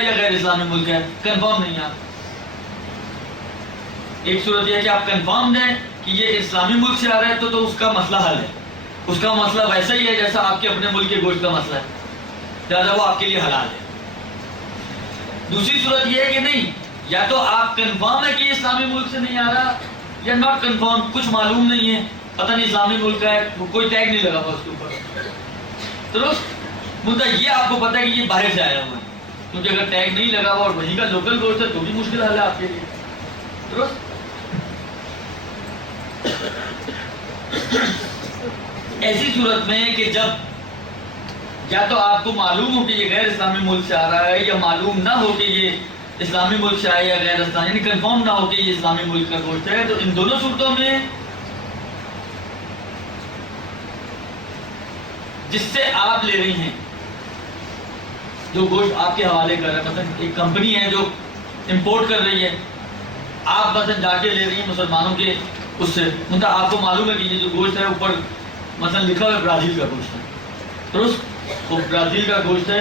یا غیر اسلامی ملک ہے، کنفرم نہیں آپ. ایک صورت یہ ہے کہ آپ کنفرم دیں کہ یہ اسلامی ملک سے آ رہا ہے تو اس کا مسئلہ حل ہے، اس کا مسئلہ ویسا ہی ہے جیسا آپ کے اپنے ملک کے گوشت کا مسئلہ ہے، لہٰذا وہ آپ کے لیے حلال ہے. دوسری صورت یہ ہے کہ نہیں، یا تو آپ کنفرم ہے کہ یہ اسلامی ملک سے نہیں آ رہا، یا ناٹ کنفرم، کچھ معلوم نہیں ہے، پتہ نہیں اسلامی ملک کا ہے، کوئی ٹیگ نہیں لگا ہوا اس کے اوپر. درست مدعا یہ آپ کو پتا ہے کہ یہ باہر سے آیا ہوا ہے، کیونکہ اگر ٹیگ نہیں لگا ہوا اور وہیں کا لوکل گوشت ہے تو بھی مشکل حل ہے آپ کے لیے. درست. ایسی صورت میں کہ جب یا تو آپ کو معلوم ہو کہ یہ غیر اسلامی ملک سے آ رہا ہے، یا معلوم نہ ہو کہ یہ اسلامی ملک سے آیا یا غیر اسلامی، یعنی کنفرم نہ ہو کہ یہ اسلامی ملک کا گوشت ہے، تو ان دونوں صورتوں میں جس سے آپ لے رہی ہیں، جو گوشت آپ کے حوالے کر رہا ہے، مثلا ایک کمپنی ہے جو امپورٹ کر رہی ہے، آپ مثلا جا کے لے رہی ہیں مسلمانوں کے اس سے، مطلب آپ کو معلوم ہے کہ یہ جو گوشت ہے اوپر مثلا لکھا ہوا ہے برازیل کا گوشت ہے، درست، وہ برازیل کا گوشت ہے،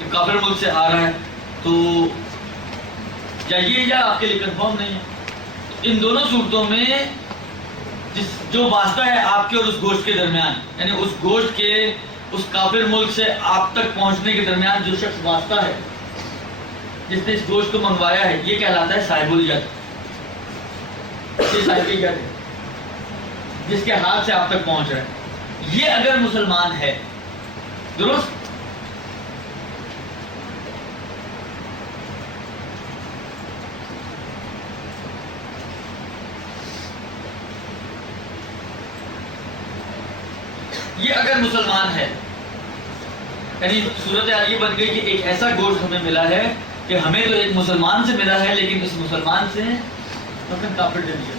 یہ کافر ملک سے آ رہا ہے، تو یا یہ یا آپ کے لیے کنفرم نہیں ہے. ان دونوں صورتوں میں جو واسطہ ہے آپ کے اور اس گوشت کے درمیان، یعنی اس گوشت کے اس کافر ملک سے آپ تک پہنچنے کے درمیان جو شخص واسطہ ہے، جس نے اس گوشت کو منگوایا ہے، یہ کہلاتا ہے صاحب الید. یہ صاحب الید ہے جس کے ہاتھ سے آپ تک پہنچ رہا ہے. یہ اگر مسلمان ہے، درست، یہ اگر مسلمان ہے، یعنی صورت حال یہ بن گئی کہ ایک ایسا گوشت ہمیں ملا ہے کہ ہمیں تو ایک مسلمان سے ملا ہے، لیکن اس مسلمان سے مثلا کافر نے لیا،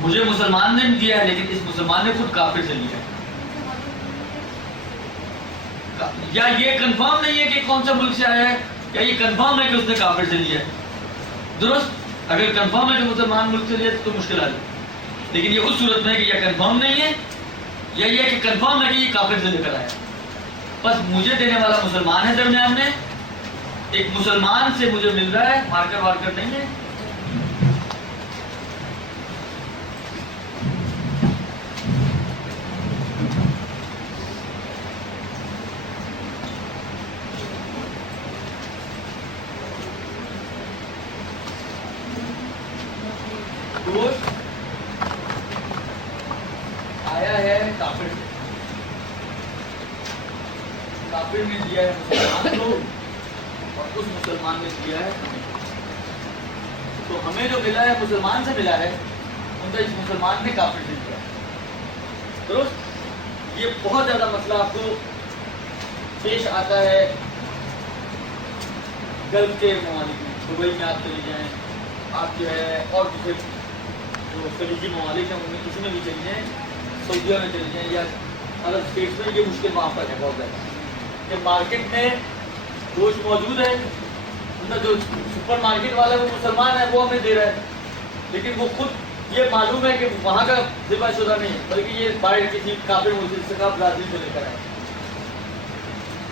مجھے مسلمان نے دیا ہے لیکن اس مسلمان نے خود کافر سے لیا. یا یہ کنفرم نہیں ہے کہ کون سا ملک سے آیا ہے، یا یہ کنفرم ہے کہ اس نے کافر سے لیا ہے. درست. اگر کنفرم ہے کہ مسلمان ملک سے لیا تو مشکل آ جائے، لیکن یہ اس صورت میں ہے کہ یہ کنفرم نہیں ہے، یا یہ کہ کنفرم ہے کہ یہ کافر سے لے کر آیا. بس مجھے دینے والا مسلمان ہے، درمیان میں ایک مسلمان سے مجھے مل رہا ہے، مارکر وارکر نہیں ہے. گوشت آیا ہے کافر سے، کافر نے دیا ہے مسلمان کو اور اس مسلمان نے دیا ہے ہمیں. تو ہمیں جو ملا ہے مسلمان سے ملا ہے، ان کا اس مسلمان نے کافر سے دیا. درست. یہ بہت زیادہ مسئلہ آپ کو پیش آتا ہے گلف کے ممالک میں. دبئی میں آپ چلے جائیں، آپ جو ہے اور دوسرے جو خلیجی ممالک ہیں ان میں کسی میں بھی چلے جائیں، سعودیہ میں چلے جائیں یا ادر اسٹیٹس میں، یہ مشکل وہاں پر ہے بہت زیادہ کہ مارکیٹ میں گوشت موجود ہے، ان کا جو سپر مارکیٹ والا ہے وہ مسلمان ہے، وہ ہمیں دے رہا ہے، لیکن وہ خود یہ معلوم ہے کہ وہاں کا ذبح شدہ نہیں ہے، بلکہ یہ باہر کسی کافر ملک سے کا برازیل سے لے کر آئے.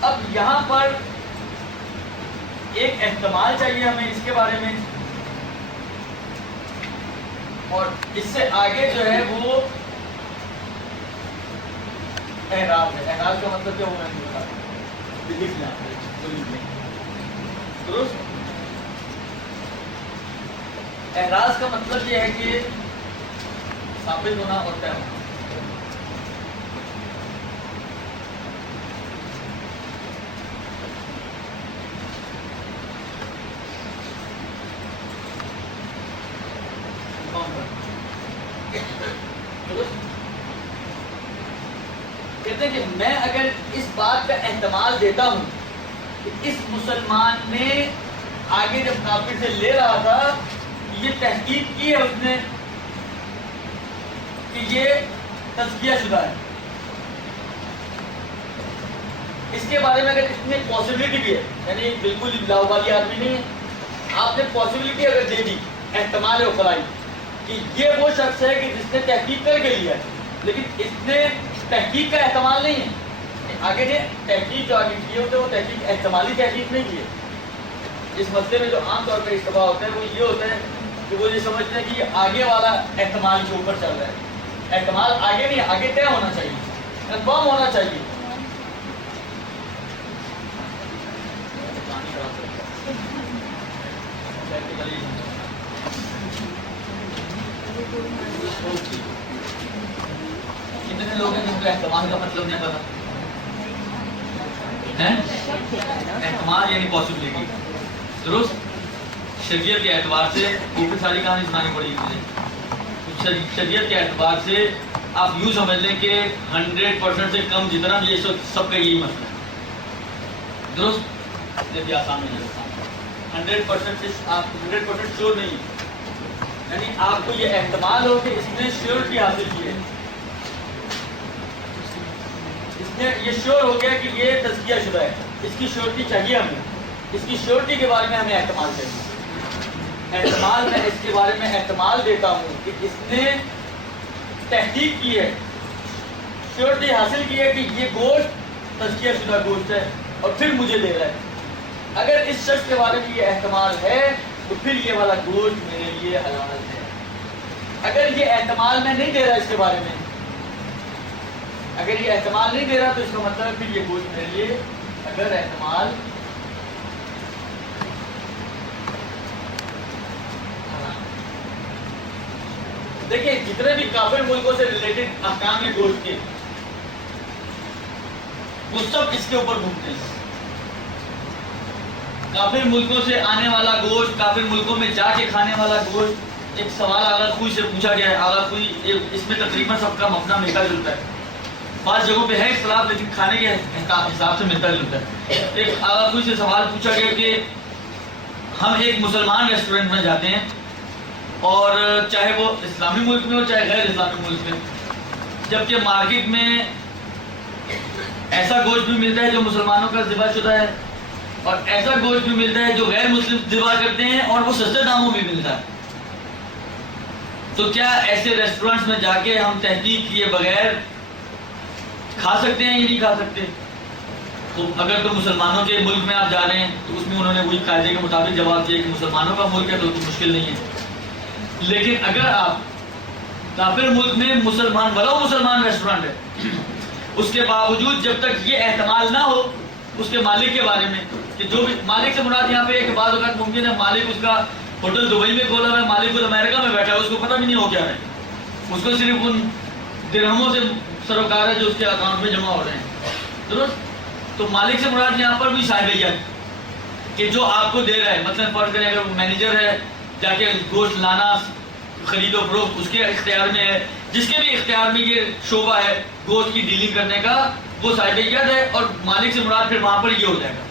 اب یہاں پر ایک احتمال چاہیے ہمیں اس کے بارے میں، اور اس سے آگے جو ہے وہ احراز ہے. احراز کا مطلب کیا ہونا ہے؟ لکھ لیں. درست. احراز کا مطلب یہ ہے کہ ثابت ہونا اور طے ہونا. کہتے ہیں کہ میں اگر اس بات کا احتمال دیتا ہوں کہ اس مسلمان نے آگے جب کافر سے لے رہا تھا یہ تحقیق کی ہے اس نے کہ یہ تزکیہ شدہ ہے، اس کے بارے میں اگر اتنی پاسبلٹی بھی ہے، یعنی بالکل لاوبالی آدمی نہیں ہے، آپ نے پاسبلٹی اگر دے دی، احتمال اخرائی کہ یہ وہ شخص ہے کہ جس نے تحقیق کر کے لیا ہے، لیکن اس نے تحقیق کا احتمال نہیں ہے، آگے نے تحقیق جو آگے کی ہوتے ہیں وہ تحقیق احتمالی تحقیق نہیں کی ہے. اس مسئلے میں جو عام طور پہ اشتباہ ہوتا ہے وہ یہ ہوتا ہے کہ وہ یہ سمجھتے ہیں کہ یہ آگے والا احتمال کے اوپر چل رہا ہے. احتمال آگے نہیں، آگے طے ہونا چاہیے، کنفرم ہونا چاہیے. کتنے لوگ ہیں جن کو احتمال کا مطلب نہیں پتا ہے؟ احتمال یعنی پاسبلٹی. درست. شریعت کے اعتبار سے اوپر ساری کہانی سنانی پڑی مجھے. شریعت کے اعتبار سے آپ یوں سمجھ لیں کہ 100% سے کم جتنا بھی یہ سب کا یہی مسئلہ ہے. درست. یہ بھی آسان نہیں ہے. 100% سے آپ 100% شیور نہیں، یعنی آپ کو یہ احتمال ہو کہ اس نے شیورٹی حاصل کی ہے، اس نے یہ شیور ہو گیا کہ یہ تزکیہ شدہ ہے، اس کی شیورٹی چاہیے ہمیں، اس کی شیورٹی کے بارے میں ہمیں احتمال چاہیے. احتمال میں اس کے بارے میں احتمال دیتا ہوں کہ اس نے تحقیق کی ہے، شیورٹی حاصل کی ہے کہ یہ گوشت تزکیہ شدہ گوشت ہے اور پھر مجھے دے رہا ہے. اگر اس شخص کے بارے میں یہ احتمال ہے تو پھر یہ والا گوشت میرے لیے حلال ہے. اگر یہ احتمال میں نہیں دے رہا اس کے بارے میں، اگر یہ احتمال نہیں دے رہا تو اس کا مطلب ہے پھر یہ گوشت میرے لیے اگر احتمال دیکھیں جتنے بھی کافر ملکوں سے ریلیٹڈ احکام ہیں گوشت کے وہ سب اس کے اوپر گھومتے ہیں. کافر ملکوں سے آنے والا گوشت، کافر ملکوں میں جا کے کھانے والا گوشت. ایک سوال آغا خوئی سے پوچھا گیا ہے. آغا خوئی اس میں تقریباً سب کا مفہوم ملتا جلتا ہے. بعض جگہوں پہ ہے اختلاف لیکن کھانے کے حساب سے ملتا جلتا ہے. ایک آغا خوئی سے سوال پوچھا گیا کہ ہم ایک مسلمان ریسٹورنٹ میں جاتے ہیں اور چاہے وہ اسلامی ملک میں ہو چاہے غیر اسلامی ملک میں، جبکہ مارکیٹ میں ایسا گوشت بھی ملتا ہے جو مسلمانوں کا ذبح شدہ ہے اور ایسا گوشت بھی ملتا ہے جو غیر مسلم ذبح کرتے ہیں اور وہ سستے داموں میں ملتا ہے. تو کیا ایسے ریسٹورنٹس میں جا کے ہم تحقیق کیے بغیر کھا سکتے ہیں یا نہیں کھا سکتے؟ تو اگر تو مسلمانوں کے ملک میں آپ جا رہے ہیں تو اس میں انہوں نے وہی قاعدے کے مطابق جواب دیا کہ مسلمانوں کا ملک ہے تو مشکل نہیں ہے. لیکن اگر آپ کافر ملک میں مسلمان بھلا مسلمان ریسٹورنٹ ہے، اس کے باوجود جب تک یہ احتمال نہ ہو اس کے مالک کے بارے میں کہ جو بھی مالک سے مراد یہاں پہ ایک بعض اوقات ممکن ہے مالک اس کا ہوٹل دبئی میں کھولا ہوا ہے، مالک خود امریکہ میں بیٹھا ہے، اس کو پتہ بھی نہیں ہو کیا ہے، اس کو صرف ان درہموں سے سروکار ہے جو اس کے اکاؤنٹ میں جمع ہو رہے ہیں. درست. تو مالک سے مراد یہاں پر بھی صاحبیت کہ جو آپ کو دے رہا ہے. مثلا فرض کریں اگر وہ مینیجر ہے جا کے گوشت لانا خرید و فروخت اس کے اختیار میں ہے، جس کے بھی اختیار میں یہ شعبہ ہے گوشت کی ڈیلنگ کرنے کا وہ صاحبیت ہے. اور مالک سے مراد پھر وہاں پر یہ ہو جائے گا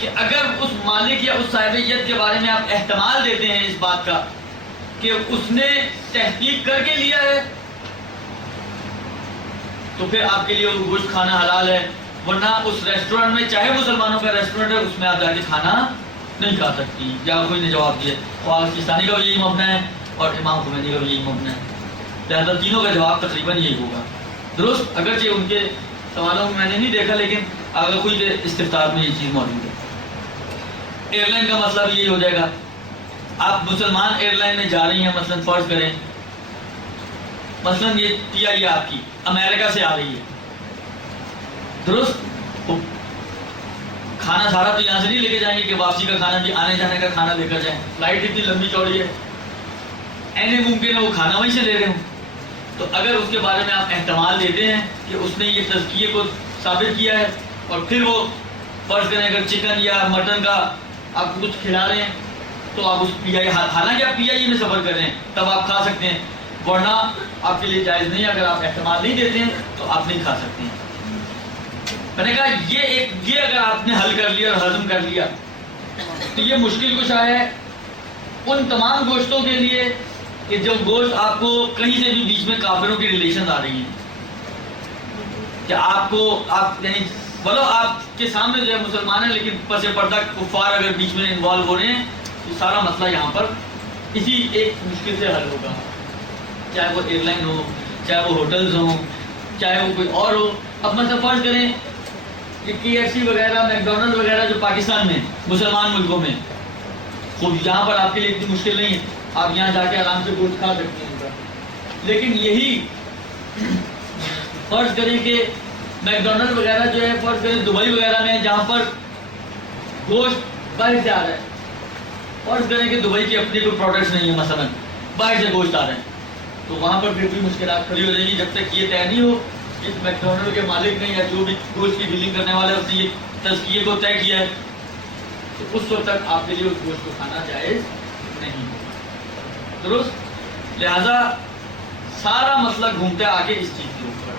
کہ اگر اس مالک یا اس صاحبیت کے بارے میں آپ احتمال دیتے ہیں اس بات کا کہ اس نے تحقیق کر کے لیا ہے تو پھر آپ کے لیے وہ گوشت کھانا حلال ہے. ورنہ اس ریسٹورنٹ میں چاہے مسلمانوں کا ریسٹورنٹ ہے اس میں آپ جا کے کھانا نہیں کھا سکتی. یا کوئی نے جواب دیا خواہ کستانی کا بھی یہی مبنا ہے اور امام خمینی کا بھی یہی مبنا ہے، لہٰذا تینوں کا جواب تقریباً یہی ہوگا. درست. اگرچہ ان کے سوالوں میں نے نہیں دیکھا لیکن اگر کوئی کے استفطار میں یہ چیز موجود ہے. ایئر لائن کا مسئلہ بھی یہی ہو جائے گا. آپ مسلمان ایئر لائن میں جا رہی ہیں، مثلاً فرض کریں مثلاً یہ پی آئی آپ کی امریکہ سے آ رہی ہے. درست. کھانا سارا تو یہاں سے نہیں لے کے جائیں گے کہ واپسی کا کھانا بھی آنے جانے کا کھانا لے کر جائیں. فلائٹ اتنی لمبی چوڑی ہے، اینے ممکن ہے وہ کھانا وہیں سے لے رہے ہوں. تو اگر اس کے بارے میں آپ احتمال دیتے ہیں کہ اس نے یہ تزکیے کو ثابت کیا ہے اور پھر وہ فرض کریں اگر چکن یا مٹن کا آپ کچھ کھلا رہے ہیں تو آپ اس پی آئی حالانکہ آپ پی آئی میں سفر کر رہے ہیں تب آپ کھا سکتے ہیں، ورنہ آپ کے لیے جائز نہیں ہے. اگر آپ احتمال نہیں دیتے ہیں تو آپ نہیں کھا سکتے ہیں. میں نے کہا یہ اگر آپ نے حل کر لیا اور ہضم کر لیا تو یہ مشکل کشا ہے ان تمام گوشتوں کے لیے کہ جب گوشت آپ کو کہیں سے بھی بیچ میں کافروں کی ریلیشن آ رہی ہیں کہ آپ یعنی بولو آپ کے سامنے جو ہے مسلمان ہیں لیکن پس پردہ کفار اگر بیچ میں انوالو ہو رہے ہیں تو سارا مسئلہ یہاں پر اسی ایک مشکل سے حل ہوگا. چاہے وہ ایئر لائن ہو، چاہے وہ ہوٹلز ہوں، چاہے وہ کوئی اور ہو، اب مثلا فرض کریں کہ KFC وغیرہ میکڈونلڈ وغیرہ جو پاکستان میں مسلمان ملکوں میں، خوب یہاں پر آپ کے لیے اتنی مشکل نہیں ہے، آپ یہاں جا کے آرام سے گوشت کھا سکتے ہیں ان کا، لیکن یہی فرض کریں کہ میکڈونلڈ وغیرہ جو ہے فرض کریں دبئی وغیرہ میں جہاں پر گوشت باہر سے آ رہا ہے، فرض کریں کہ دبئی کی اپنی کوئی پروڈکٹس نہیں ہے، مثلا باہر سے گوشت آ رہا ہے، تو وہاں پر پھر بھی مشکلات کھڑی ہو جائیں گی جب تک یہ طے نہیں ہو کہ میکڈونلڈ کے مالک نے یا جو بھی گوشت کی ڈیلنگ کرنے والے اس نے یہ تزکیے کو طے کیا ہے، تو اس وقت تک آپ کے لیے اس گوشت کو کھانا جائز نہیں، درست؟ لہذا سارا مسئلہ گھومتا ہے آگے اس چیز کے اوپر۔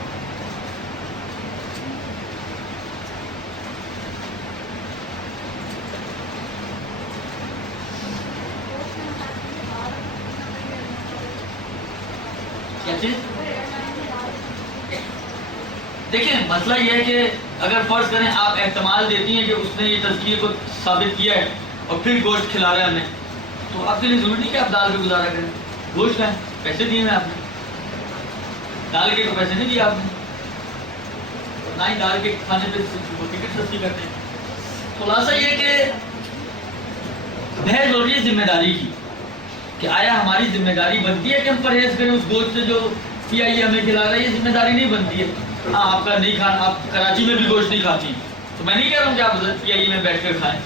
کیا چیز؟ دیکھیں مسئلہ یہ ہے کہ اگر فرض کریں آپ احتمال دیتی ہیں کہ اس نے یہ تزکیے کو ثابت کیا ہے اور پھر گوشت کھلا رہا ہے ہمیں، تو آپ کے لیے ضروری نہیں کہ آپ دال پہ گزارا کریں، گوشت کھائیں، پیسے دیے ہیں آپ نے، دال کے تو پیسے نہیں دیے آپ نے، نہ ہی دال کے کھانے پہ ٹکٹ سستی کرتے ہیں۔ خلاصہ یہ کہ بحث ہو رہی ہے ذمہ داری کی کہ آیا ہماری ذمہ داری بنتی ہے کہ ہم پرہیز کریں اس گوشت سے جو PIA ہمیں کھلا رہا ہے، یہ ذمہ داری نہیں بنتی ہے۔ ہاں آپ کا نہیں کھانا، آپ کراچی میں بھی گوشت نہیں کھاتی، تو میں نہیں کہہ رہا ہوں کہ آپ PIA میں بیٹھ کر کھائیں،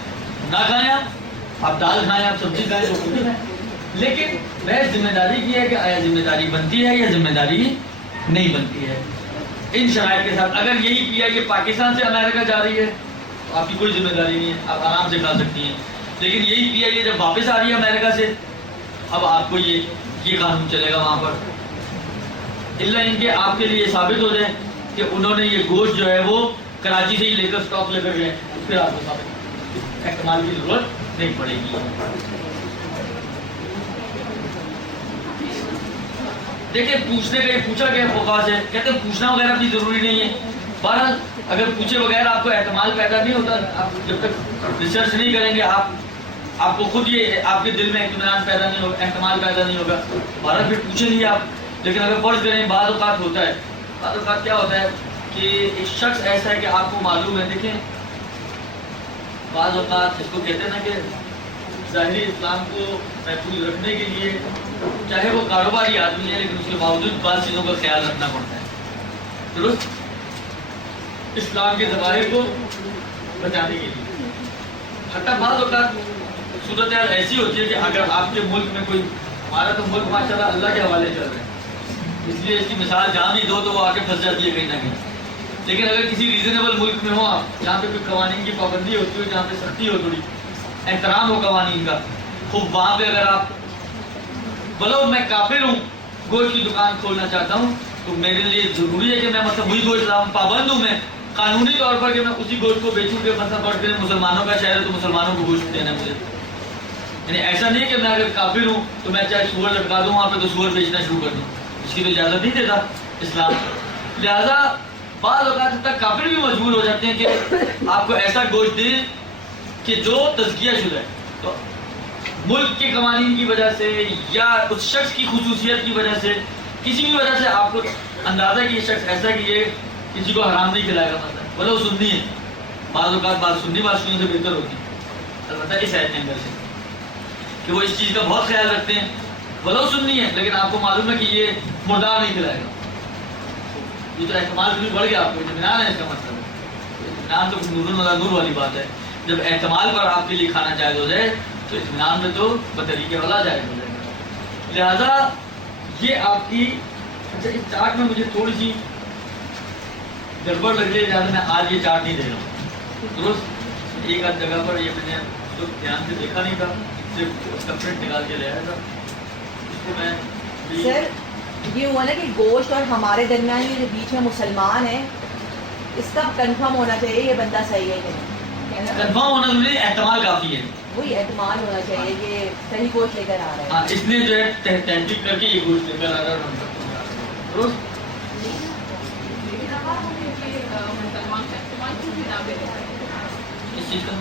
نہ کھائیں، آپ دال کھائیں، آپ سبزی کھائیں، روٹی کھائیں، لیکن بحث ذمہ داری کی ہے کہ آیا ذمہ داری بنتی ہے یا ذمہ داری نہیں بنتی ہے ان شرائط کے ساتھ۔ اگر یہی PIA پاکستان سے امریکہ جا رہی ہے تو آپ کی کوئی ذمہ داری نہیں ہے، آپ آرام سے کھا سکتی ہیں، لیکن یہی PIA جب واپس آ رہی ہے امریکہ سے، اب آپ کو یہ قانون چلے گا وہاں پر، الا ان کے آپ کے لیے یہ ثابت ہو جائے کہ انہوں نے یہ گوشت جو ہے وہ کراچی سے ہی لے کر اسٹاک لے کر گئے، پھر آپ کو ثابت احتمال کی ضرورت نہیں پڑے گی۔ دیکھیں پوچھنے کا یہ پوچھا گیا فقہا سے، کہتے ہیں پوچھنا وغیرہ بھی ضروری نہیں ہے، بہرحال اگر پوچھے بغیر آپ کو احتمال پیدا نہیں ہوتا، آپ جب تک ریسرچ نہیں کریں گے آپ کو خود یہ آپ کے دل میں اطمینان پیدا نہیں ہوگا، احتمال پیدا نہیں ہوگا، بہرحال پھر پوچھیں نہیں آپ۔ لیکن اگر فرض کریں بعض اوقات ہوتا ہے، بعض اوقات کیا ہوتا ہے کہ ایک شخص ایسا ہے کہ آپ کو معلوم ہے، دیکھیں بعض اوقات اس کو کہتے ہیں نا کہ ظاہری اسلام کو محفوظ رکھنے کے لیے چاہے وہ کاروباری آدمی ہے لیکن اس کے باوجود بعض چیزوں کا خیال رکھنا پڑتا ہے، درست؟ اسلام کے ظواہر کو بچانے کے لیے حتیٰ بعض اوقات صورتحال ایسی ہوتی ہے کہ اگر آپ کے ملک میں کوئی، ہمارا تو ملک ماشاءاللہ اللہ کے حوالے چل رہا ہے، اس لیے اس کی مثال جہاں بھی دو تو وہ آ کے پھنس جاتی ہے کہیں نہ کہیں، لیکن اگر کسی ریزنیبل ملک میں ہو آپ، جہاں پہ کوئی قوانین کی پابندی ہوتی ہو، جہاں پہ سختی ہو، تھوڑی احترام ہو قوانین کا، خوب وہاں پہ اگر آپ بولو میں کافر ہوں گوشت کی دکان کھولنا چاہتا ہوں تو میرے لیے ضروری ہے کہ میں مطلب وہی گوشت لاؤں، پابند ہوں میں قانونی طور پر کہ میں اسی گوشت کو بیچوں کہ مطلب بڑھ کے مسلمانوں کا شہر ہے تو مسلمانوں کو گوشت دینا ہے مجھے، یعنی ایسا نہیں کہ میں اگر کافر ہوں تو میں چاہے سور لٹکا دوں وہاں پہ تو سور بیچنا شروع کر دوں، اس کی تو اجازت نہیں دیتا اسلام۔ لہذا بعض اوقات تک کافر بھی مجبور ہو جاتے ہیں کہ آپ کو ایسا گوشت دیں کہ جو تزکیہ شدہ ہے، تو ملک کے قوانین کی وجہ سے یا اس شخص کی خصوصیت کی وجہ سے کسی بھی وجہ سے آپ کو اندازہ کہ یہ شخص ایسا کہ یہ کسی کو حرام نہیں کھلائے گا، مثلا بولے وہ سنی ہے، بعض اوقات بات سنی بادشاہوں سے بہتر ہوتی ہے، البتہ اس ایت کے اندر سے کہ وہ اس چیز کا بہت خیال رکھتے ہیں، بولے وہ سنی ہے لیکن آپ کو معلوم ہے کہ یہ مردار نہیں کھلائے گا، یہ تو احتمال بھی بڑھ گیا، آپ کو اطمینان ہے، اس کا مطلب اطمینان تو نور نور والی بات ہے، جب احتمال پر آپ کے لیے کھانا جائز ہو جائے تو اطمینان میں تو بطریقے والا جائز ہو جائے گا۔ لہذا یہ آپ کی، اچھا اس چارٹ میں مجھے تھوڑی سی گڑبڑ لگ رہی ہے، لہٰذا میں آج یہ چارٹ نہیں دے رہا ہوں، درست؟ ایک آدھ جگہ پر یہ میں نے تو دھیان سے دیکھا نہیں تھا، صرف اس کا پرنٹ نکال کے لے آیا تھا، اس کو میں سر یہ ہوا نا کہ گوشت اور ہمارے درمیان یہ جو بیچ میں مسلمان ہیں، اس کا کنفرم ہونا چاہیے یہ بندہ صحیح ہے کہ نہیں، کنفرم ہونا ضروری، احتمال کافی ہے، وہی اعتماد ہونا چاہیے کہ صحیح گوشت لے کر آ رہا ہے۔ ہاں اس نے جو ہے تحقیق کر کے یہ گوشت لے کر آ رہا ہے، درست؟ اس چیز کا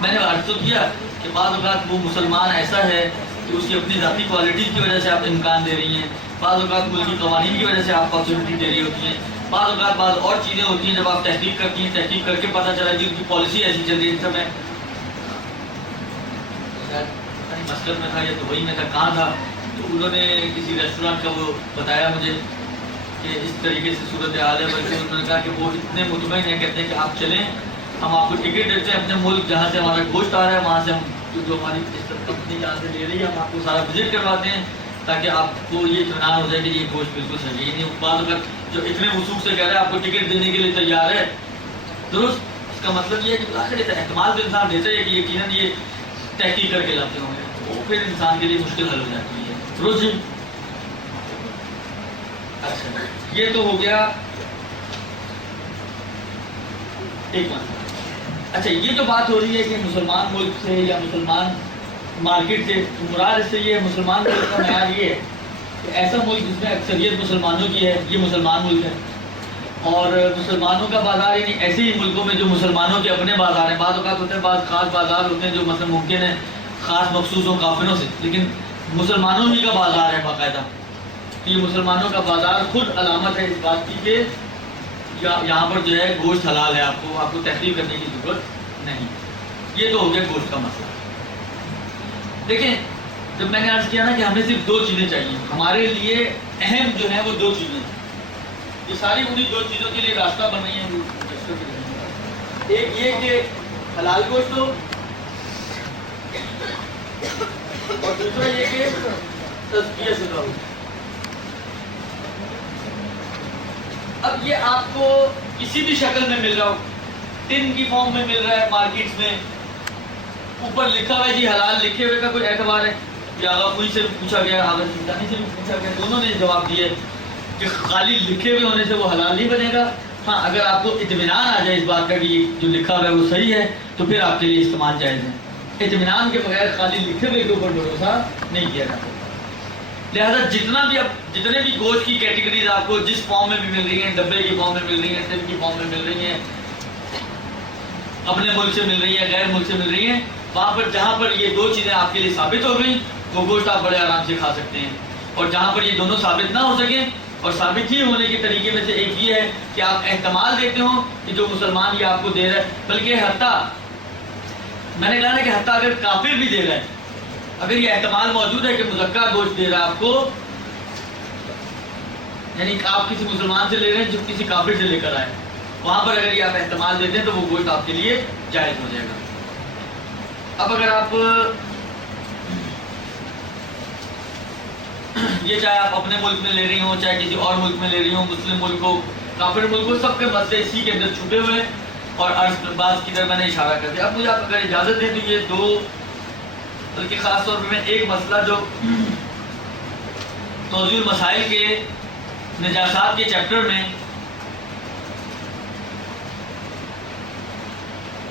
میں نے عرض تو کیا کہ بعض اوقات وہ مسلمان ایسا ہے کہ اس کی اپنی ذاتی کوالٹی کی وجہ سے آپ امکان دے رہی ہیں، بعض اوقات ملکی قوانین کی وجہ سے آپ پاسبلٹی دے رہی ہوتی ہیں، بعض اوقات بعض اور چیزیں ہوتی ہیں، جب آپ تحقیق کرتی ہیں، تحقیق کر کے پتہ چلا کہ ان کی پالیسی ایسی چل رہی ہے. جب میں مسکت میں تھا یا دبئی میں تھا، کہاں تھا، تو انہوں نے کسی ریسٹورینٹ کا وہ بتایا مجھے کہ اس طریقے سے صورتحال ہے. بلکہ انہوں نے کہا کہ وہ اتنے مطمئن ہیں، کہتے ہیں کہ آپ چلیں، ہم آپ کو ٹکٹ دیتے ہیں اپنے ملک جہاں سے ہمارا گوشت آ رہا ہے، وہاں سے ہم جو ہماری کمپنی جہاں سے لے رہی ہے، ہم آپ کو سارا وزٹ کرواتے ہیں تاکہ آپ کو یہ اطمینان ہو جائے کہ یہ گوشت بالکل صحیح ہے. یعنی بعض اگر جو اتنے وثوق سے کہہ رہا ہے آپ کو ٹکٹ دینے کے لیے تیار ہے، درست، اس کا مطلب یہ ہے کہ آخر احتمال تو انسان دیتا ہے کہ یقیناً یہ تحقیق کر کے لاتے ہوں گے، وہ پھر انسان کے لیے مشکل حل ہو جاتی ہے. درست جی. اچھا یہ تو ہو گیا ایک مسئلہ. اچھا یہ جو بات ہو رہی ہے کہ مسلمان ملک سے یا مسلمان مارکیٹ سے، مراد اس سے یہ مسلمان ملک کا معیار یہ ہے کہ ایسا ملک جس میں اکثریت مسلمانوں کی ہے، یہ مسلمان ملک ہے. اور مسلمانوں کا بازار یعنی ایسے ہی ملکوں میں جو مسلمانوں کے اپنے بازار ہیں. بعض اوقات ہوتے ہیں بعض خاص بازار ہوتے ہیں جو مثلا ممکن ہے خاص مخصوص ہوں کافروں سے، لیکن مسلمانوں ہی کا بازار ہے باقاعدہ. یہ مسلمانوں کا بازار خود علامت ہے اس بات کی کہ یہاں پر جو ہے گوشت حلال ہے، آپ کو تحقیق کرنے کی ضرورت نہیں. یہ تو ہو گیا گوشت کا مسئلہ. دیکھیں جب میں نے عرض کیا نا کہ ہمیں صرف دو چیزیں چاہیے، ہمارے لیے اہم جو ہیں وہ دو چیزیں ہیں. یہ ساری انہیں دو چیزوں کے لیے راستہ بن رہی ہیں. ایک یہ کہ حلال گوشت ہو، اور دوسرا یہ کہ تزکیہ شدہ ہو. اب یہ آپ کو کسی بھی شکل میں مل رہا ہو، ٹن کی فارم میں مل رہا ہے مارکیٹس میں، اوپر لکھا ہوا ہے جی حلال، لکھے ہوئے کا کوئی اعتبار ہے؟ یا آغا کوئی سے پوچھا گیا، آغا سلطانی سے بھی پوچھا گیا، دونوں نے جواب دیے کہ خالی لکھے ہوئے ہونے سے وہ حلال نہیں بنے گا. ہاں اگر آپ کو اطمینان آ جائے اس بات کا کہ یہ جو لکھا ہوا ہے وہ صحیح ہے تو پھر آپ کے لیے استعمال جائز ہے. اطمینان کے بغیر خالی لکھے ہوئے کے اوپر بھروسہ نہیں کیا جاتا. لہٰذا جتنے بھی گوشت کی کیٹیگریز آپ کو جس فارم میں بھی مل رہی ہیں، ڈبے کی فارم میں مل رہی ہیں، ٹن کی فارم میں مل رہی ہیں، اپنے ملک سے مل رہی ہیں، غیر ملک سے مل رہی ہیں، وہاں پر جہاں پر یہ دو چیزیں آپ کے لیے ثابت ہو گئیں وہ گوشت آپ بڑے آرام سے کھا سکتے ہیں. اور جہاں پر یہ دونوں ثابت نہ ہو سکیں، اور ثابت ہی ہونے کے طریقے میں سے ایک یہ ہے کہ آپ احتمال دیتے ہوں کہ جو مسلمان یہ آپ کو دے رہا ہے، بلکہ حتیٰ میں نے کہا نا کہ حتیٰ اگر کافر بھی دے رہا ہے، اگر یہ احتمال موجود ہے کہ مزکہ گوشت دے رہا ہے آپ کو، یعنی آپ کسی مسلمان سے لے رہے ہیں جو کسی کافر سے لے کر آئے، وہاں پر اگر یہ آپ احتمال دیتے ہیں تو وہ گوشت آپ کے لیے جائز ہو جائے گا. اب اگر آپ یہ چاہے آپ اپنے ملک میں لے رہی ہوں، چاہے کسی اور ملک میں لے رہی ہوں، مسلم ملک ہو، کافر ملک ہو، سب کے مسئلے اسی کے اندر چھپے ہوئے ہیں. اور عرض بعض کی طرف میں نے اشارہ کر دیا. اب مجھے آپ اگر اجازت دیں تو یہ دو، بلکہ خاص طور پہ میں ایک مسئلہ جو توضیح المسائل کے نجاسات کے چیپٹر میں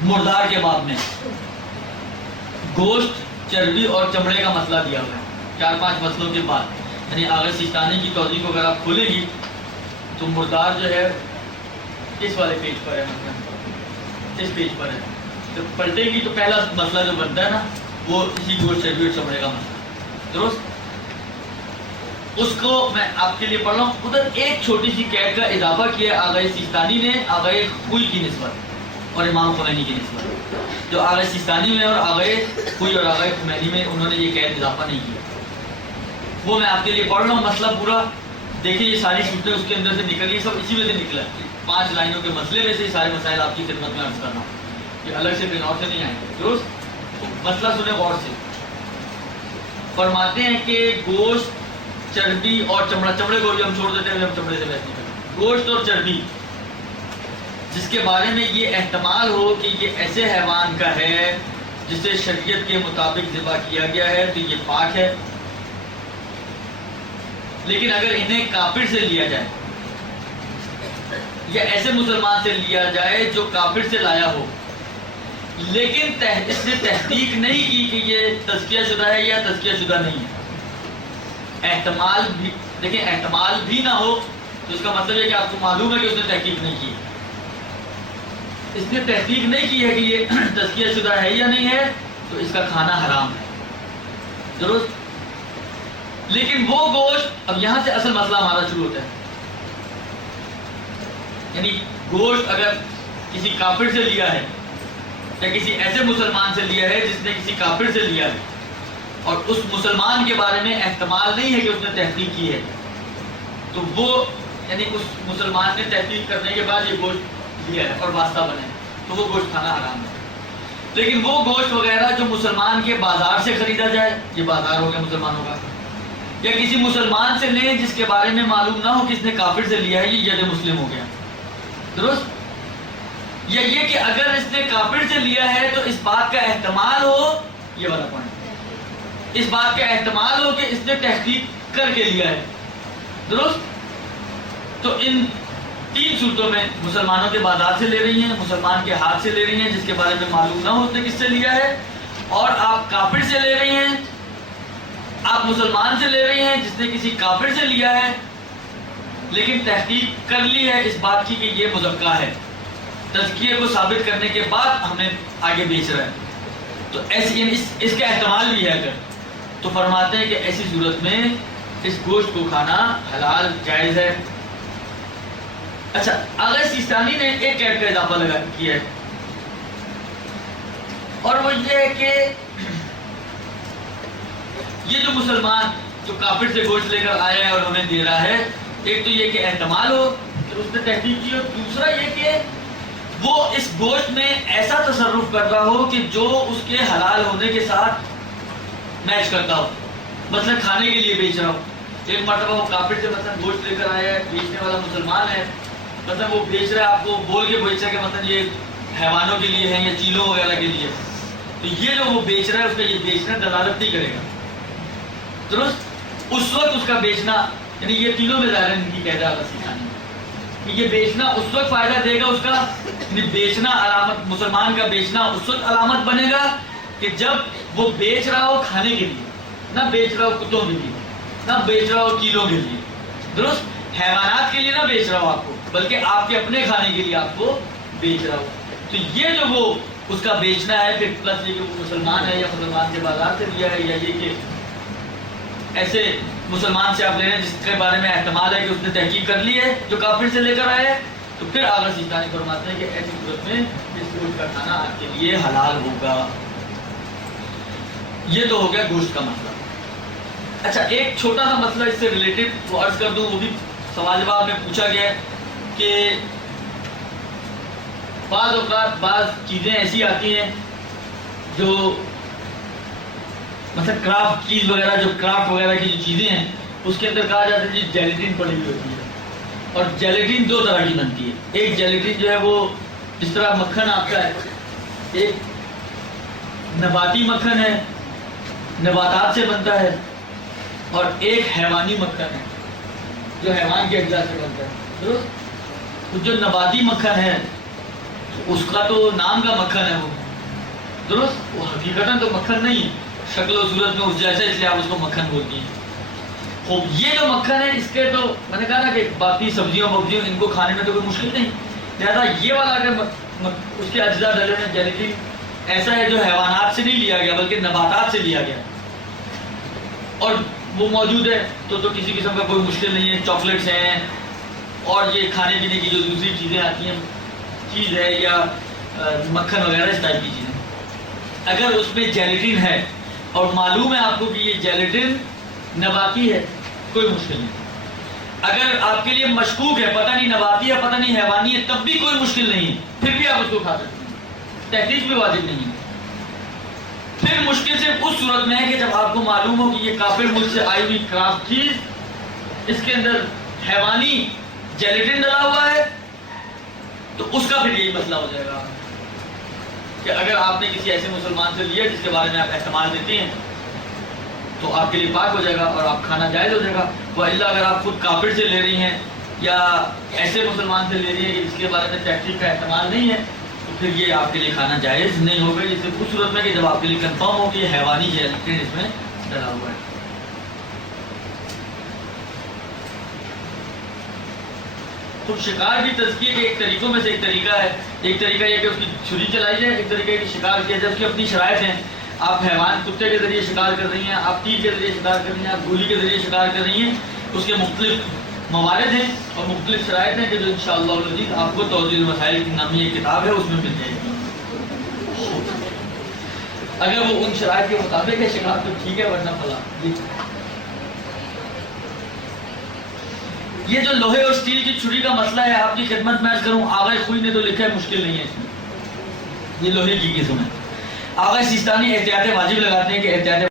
مردار کے باب میں گوشت، چربی اور چمڑے کا مسئلہ دیا ہوا ہے. 4-5 مسئلوں کے بعد یعنی آغا سیستانی کی توضیح کو اگر آپ کھولیں گی تو مردار جو ہے اس والے پیج پر ہے، اس پیج پر ہے. جب پلٹے گی تو پہلا مسئلہ جو بنتا ہے نا وہ اسی گوشت، چربی اور چمڑے کا مسئلہ، درست. اس کو میں آپ کے لیے پڑھ رہا ہوں. ادھر ایک چھوٹی سی قید کا اضافہ کیا آغا سیستانی نے آغا خوئی کی نسبت اور امام خمینی کی نسبت. جو آغا سیستانی میں اور آغا خوئی اور آغا خمینی میں انہوں نے یہ قید اضافہ نہیں کیا، وہ میں آپ کے لیے پڑھ رہا ہوں. مسئلہ پورا دیکھیں، یہ ساری صورتیں اس کے اندر سے نکل رہی، سب اسی میں سے نکلا. 5 لائنوں کے مسئلے میں سے یہ سارے مسائل آپ کی خدمت میں عرض کر رہا ہوں، یہ الگ سے کہیں اور سے نہیں آئیں گے. درست. مسئلہ سنیں غور سے. فرماتے ہیں کہ گوشت، چربی اور چمڑا، چمڑے کو بھی ہم چھوڑ دیتے ہیں، ہم چمڑے سے بحث نہیں کرتے. گوشت اور چربی جس کے بارے میں یہ احتمال ہو کہ یہ ایسے حیوان کا ہے جسے شریعت کے مطابق ذبح کیا گیا ہے تو یہ پاک ہے. لیکن اگر انہیں کافر سے لیا جائے یا ایسے مسلمان سے لیا جائے جو کافر سے لایا ہو، لیکن اس نے تحقیق نہیں کی کہ یہ تزکیہ شدہ ہے یا تزکیہ شدہ نہیں ہے، احتمال بھی دیکھیں، احتمال بھی نہ ہو تو اس کا مطلب یہ کہ آپ کو معلوم ہے کہ اس نے تحقیق نہیں کی. اس نے تحقیق نہیں کی ہے کہ یہ تزکیہ شدہ ہے یا نہیں ہے تو اس کا کھانا حرام ہے. درست. لیکن وہ گوشت، اب یہاں سے اصل مسئلہ ہمارا شروع ہوتا ہے. یعنی گوشت اگر کسی کافر سے لیا ہے یا کسی ایسے مسلمان سے لیا ہے جس نے کسی کافر سے لیا ہے اور اس مسلمان کے بارے میں احتمال نہیں ہے کہ اس نے تحقیق کی ہے، تو وہ یعنی اس مسلمان نے تحقیق کرنے کے بعد یہ گوشت لیا ہے اور واسطہ بنے تو وہ گوشت کھانا حرام ہے۔ لیکن وہ گوشت وغیرہ جو مسلمان کے بازار سے خریدا جائے، یہ بازار ہو گیا مسلمانوں کا، یا کسی مسلمان سے لیں جس کے بارے میں معلوم نہ ہو کس نے کافر سے لیا ہے، یہ ید مسلم ہو گیا، درست؟ یا یہ کہ اگر اس نے کافر سے لیا ہے تو اس بات کا احتمال ہو، یہ والا پوائنٹ، اس بات کا احتمال ہو کہ اس نے تحقیق کر کے لیا ہے، درست؟ تو ان تین صورتوں میں مسلمانوں کے بازار سے لے رہی ہیں، مسلمان کے ہاتھ سے لے رہی ہیں جس کے بارے میں معلوم نہ ہو اس نے کس سے لیا ہے، اور آپ کافر سے لے رہی ہیں، آپ مسلمان سے لے رہی ہیں جس نے کسی کافر سے لیا ہے لیکن تحقیق کر لی ہے اس بات کی کہ یہ مزکا ہے، تزکیے کو ثابت کرنے کے بعد ہمیں آگے بیچ رہا ہے، تو ایسی یعنی اس کا احتمال بھی ہے اگر، تو فرماتے ہیں کہ ایسی صورت میں اس گوشت کو کھانا حلال جائز ہے۔ اچھا، اگر سیستانی نے ایک قید کا اضافہ لگا کیا ہے اور وہ یہ ہے کہ یہ جو مسلمان جو کافر سے گوشت لے کر آیا ہے اور ہمیں دے رہا ہے، ایک تو یہ کہ احتمال ہو کہ اس نے تحقیق کی ہو، دوسرا یہ کہ وہ اس گوشت میں ایسا تصرف کر رہا ہو کہ جو اس کے حلال ہونے کے ساتھ میچ کرتا ہو، مثلا کھانے کے لیے بیچ رہا ہو، ایک مرتبہ وہ کافر سے مثلا گوشت لے کر آیا ہے، بیچنے والا مسلمان ہے، مثلا وہ بیچ رہا ہے، آپ کو بول کے بیچ رہا ہے کہ مثلا یہ حیوانوں کے لیے ہے یا چیلوں وغیرہ کے لیے، تو یہ جو وہ بیچ رہا ہے اس کا یہ بیچنا دلالت نہیں کرے گا، درست؟ اس وقت اس کا بیچنا، یعنی یہ تینوں میں ظاہر ان کی قاعدہ سکھانی کہ یہ بیچنا اس وقت فائدہ دے گا اس کا، یعنی بیچنا علامت، مسلمان کا بیچنا اس وقت علامت بنے گا کہ جب وہ بیچ رہا ہو کھانے کے لیے، نہ بیچ رہا ہو کتوں کے لیے، نہ بیچ رہا ہو کیلوں کے لیے، درست؟ حیوانات کے لیے نہ بیچ رہا ہو آپ کو، بلکہ آپ کے اپنے کھانے کے لیے آپ کو بیچ رہا ہو، تو یہ جو وہ اس کا بیچنا ہے، پھر پلس یہ کہ وہ مسلمان ہے یا مسلمان کے بازار سے لیا ہے، یا یہ کہ ایسے مسلمان سے آپ لے رہے ہیں جس کے بارے میں احتمال ہے کہ اس نے تحقیق کر لی ہے جو کافر سے لے کر آئے، تو پھر آغا سیستانی فرماتے ہیں کہ ایسی صورت میں اس گوشت کا کھانا آپ کے لیے حلال ہوگا۔ یہ تو ہو گیا گوشت کا مسئلہ۔ اچھا، ایک چھوٹا سا مسئلہ اس سے ریلیٹڈ وہ عرض کر دوں، وہ بھی سوال جواب میں پوچھا گیا ہے کہ بعض اوقات بعض چیزیں ایسی آتی ہیں جو مثلا کرافٹ چیز وغیرہ، جو کرافٹ وغیرہ کی جو چیزیں ہیں اس کے اندر کہا جاتا ہے جی جیلیٹن پڑی ہوئی ہوتی ہے، اور جیلیٹن دو طرح کی بنتی ہے، ایک جیلیٹن جو ہے وہ جس طرح مکھن آتا ہے، ایک نباتی مکھن ہے، نباتات سے بنتا ہے، اور ایک حیوانی مکھن ہے جو حیوان کے اجزاء سے بنتا ہے، درست؟ تو جو نباتی مکھن ہے اس کا تو نام کا مکھن ہے وہ، درست؟ وہ حقیقتاً تو مکھن نہیں ہے، شکل و صورت میں اس جیسے، اس لیے آپ اس کو مکھن بولتی ہیں۔ خوب، یہ جو مکھن ہے اس کے تو میں نے کہا نا کہ باقی سبزیوں ان کو کھانے میں تو کوئی مشکل نہیں، لہٰذا یہ والا اگر اس کے اجزاء ڈلے ہوئے جیلیٹن ایسا ہے جو حیوانات سے نہیں لیا گیا بلکہ نباتات سے لیا گیا اور وہ موجود ہے تو کسی قسم کا کوئی مشکل نہیں ہے، چاکلیٹس ہیں اور یہ کھانے پینے کی جو دوسری چیزیں آتی ہیں چیز ہے یا مکھن وغیرہ اس ٹائپ کی چیزیں، اگر اس میں جیلیٹن ہے اور معلوم ہے آپ کو کہ یہ جیلیٹن نباتی ہے، کوئی مشکل نہیں۔ اگر آپ کے لیے مشکوک ہے، پتہ نہیں نباتی ہے پتہ نہیں حیوانی ہے، تب بھی کوئی مشکل نہیں ہے، پھر بھی آپ اس کو کھا سکتے ہیں، تحقیق بھی واجب نہیں ہے۔ پھر مشکل صرف اس صورت میں ہے کہ جب آپ کو معلوم ہو کہ یہ کافر ملک سے آئی ہوئی کرافٹ چیز، اس کے اندر حیوانی جیلیٹن ڈلا ہوا ہے، تو اس کا پھر یہی مسئلہ ہو جائے گا کہ اگر آپ نے کسی ایسے مسلمان سے لیا جس کے بارے میں آپ احتمال دیتے ہیں تو آپ کے لیے پاک ہو جائے گا اور آپ کھانا جائز ہو جائے گا، وإلا اگر آپ خود کافر سے لے رہی ہیں یا ایسے مسلمان سے لے رہی ہیں کہ جس کے بارے میں تحقیق کا احتمال نہیں ہے تو پھر یہ آپ کے لیے کھانا جائز نہیں ہوگا، یہ صرف اس صورت میں کہ جب آپ کے لیے کنفرم ہو کہ یہ حیوانی جیلیٹن اس میں ڈلا ہوا ہے۔ خود شکار کی تزکیے کے ایک طریقوں میں سے ایک طریقہ ہے، ایک طریقہ یہ کہ اس کی چھری چلائی جائے، ایک طریقہ یہ کہ شکار کیا جائے، اس کی اپنی شرائط ہیں، آپ حیوان کتے کے ذریعے شکار کر رہی ہیں، آپ تیر کے ذریعے شکار کر رہی ہیں، آپ گولی کے ذریعے شکار کر رہی ہیں، اس کے مختلف موارد ہیں اور مختلف شرائط ہیں کہ جو انشاءاللہ العزیز آپ کو توضیح المسائل کی نامی ایک کتاب ہے، اس میں مل جائے گی۔ اگر وہ ان شرائط کے مطابق ہے شکار تو ٹھیک ہے، ورنہ فلا۔ یہ جو لوہے اور سٹیل کی چھری کا مسئلہ ہے، آپ کی خدمت میں عرض کروں، آغا خوئی نے تو لکھا ہے مشکل نہیں ہے اس میں، یہ لوہے کی قسم ہے۔ آغا سیستانی احتیاط واجب لگاتے ہیں کہ احتیاط